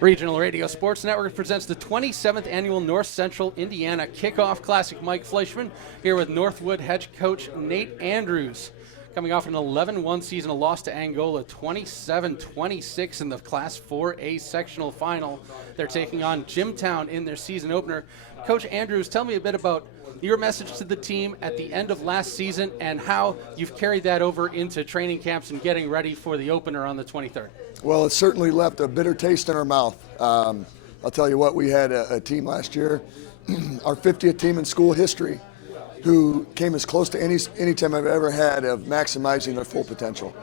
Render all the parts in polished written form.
Regional Radio Sports Network presents the 27th Annual North Central Indiana Kickoff Classic. Mike Fleischman here with Northwood head coach Nate Andrews. Coming off an 11-1 season, a loss to Angola, 27-26 in the Class 4A sectional final. They're taking on Jimtown in their season opener. Coach Andrews, tell me a bit about your message to the team at the end of last season and how you've carried that over into training camps and getting ready for the opener on the 23rd. Well, it certainly left a bitter taste in our mouth. I'll tell you what, we had a team last year, our 50th team in school history, who came as close to any time I've ever had of maximizing their full potential.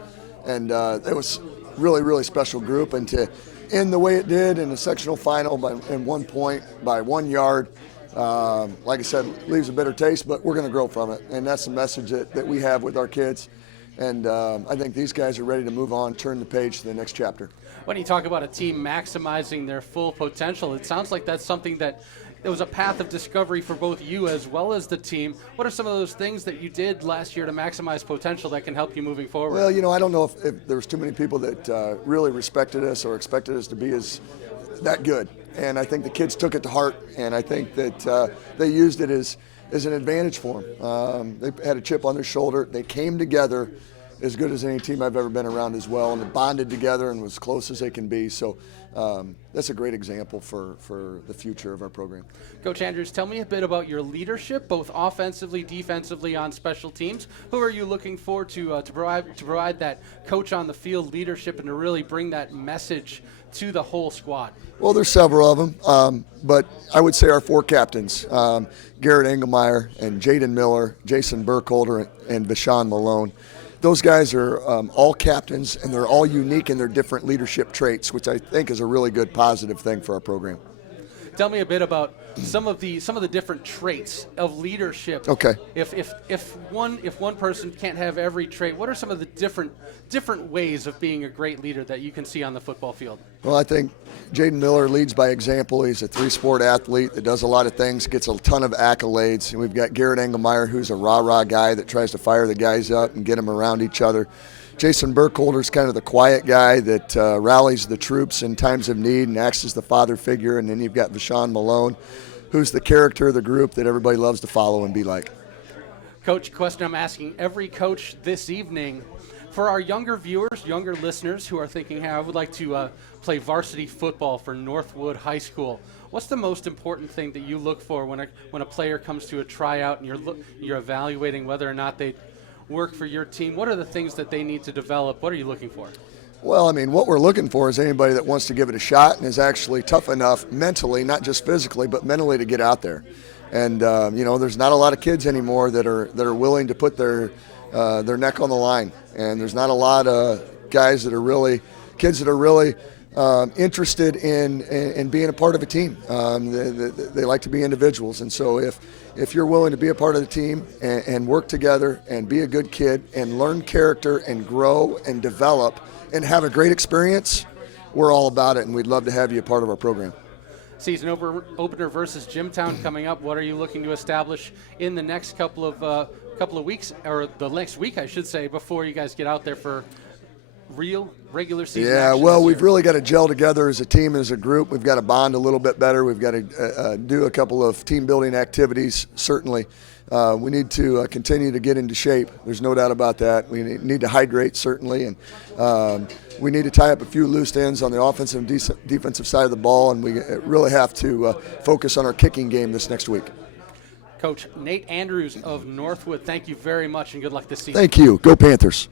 And it was really, really special group. And to end the way it did in the sectional final in 1 point by 1 yard, like I said, leaves a bitter taste, but we're going to grow from it. And that's the message that we have with our kids. And I think these guys are ready to move on, turn the page to the next chapter. When you talk about a team maximizing their full potential, it sounds like that's something that it was a path of discovery for both you as well as the team. What are some of those things that you did last year to maximize potential that can help you moving forward? Well, you know, I don't know if there was too many people that really respected us or expected us to be that good. And I think the kids took it to heart, and I think that they used it as an advantage for them. They had a chip on their shoulder. They came together as good as any team I've ever been around as well, and they bonded together and was as close as they can be. So that's a great example for the future of our program. Coach Andrews, tell me a bit about your leadership, both offensively, defensively, on special teams. Who are you looking for to provide that coach on the field leadership and to really bring that message to the whole squad? Well, there's several of them, but I would say our four captains, Garrett Engelmeyer and Jaden Miller, Jason Burkholder, and Vashon Malone. Those guys are all captains, and they're all unique in their different leadership traits, which I think is a really good positive thing for our program. Tell me a bit about some of the different traits of leadership. Okay. If one person can't have every trait, what are some of the different ways of being a great leader that you can see on the football field? Well, I think Jaden Miller leads by example. He's a three-sport athlete that does a lot of things, gets a ton of accolades. And we've got Garrett Engelmeyer, who's a rah-rah guy that tries to fire the guys up and get them around each other. Jason Burkholder's kind of the quiet guy that rallies the troops in times of need and acts as the father figure. And then you've got Vashon Malone, who's the character of the group that everybody loves to follow and be like. Coach, question I'm asking every coach this evening. For our younger viewers, younger listeners who are thinking, hey, I would like to play varsity football for Northwood High School, what's the most important thing that you look for when a player comes to a tryout and you're evaluating whether or not they work for your team? What are the things that they need to develop? What are you looking for? Well, I mean, what we're looking for is anybody that wants to give it a shot and is actually tough enough mentally, not just physically, but mentally to get out there. And, you know, there's not a lot of kids anymore that are willing to put their neck on the line. And there's not a lot of kids that are really interested in being a part of a team. They like to be individuals. And so if you're willing to be a part of the team and work together and be a good kid and learn character and grow and develop and have a great experience, we're all about it, and we'd love to have you a part of our program. Season opener versus Jimtown coming up. What are you looking to establish in the next couple of weeks, or the next week, I should say, before you guys get out there for real regular season Yeah, action well, we've really got to gel together as a team, as a group. We've got to bond a little bit better. We've got to do a couple of team-building activities, certainly. We need to continue to get into shape. There's no doubt about that. We need to hydrate, certainly, and we need to tie up a few loose ends on the offensive and defensive side of the ball, and we really have to focus on our kicking game this next week. Coach Nate Andrews of Northwood, thank you very much, and good luck this season. Thank you. Go Panthers.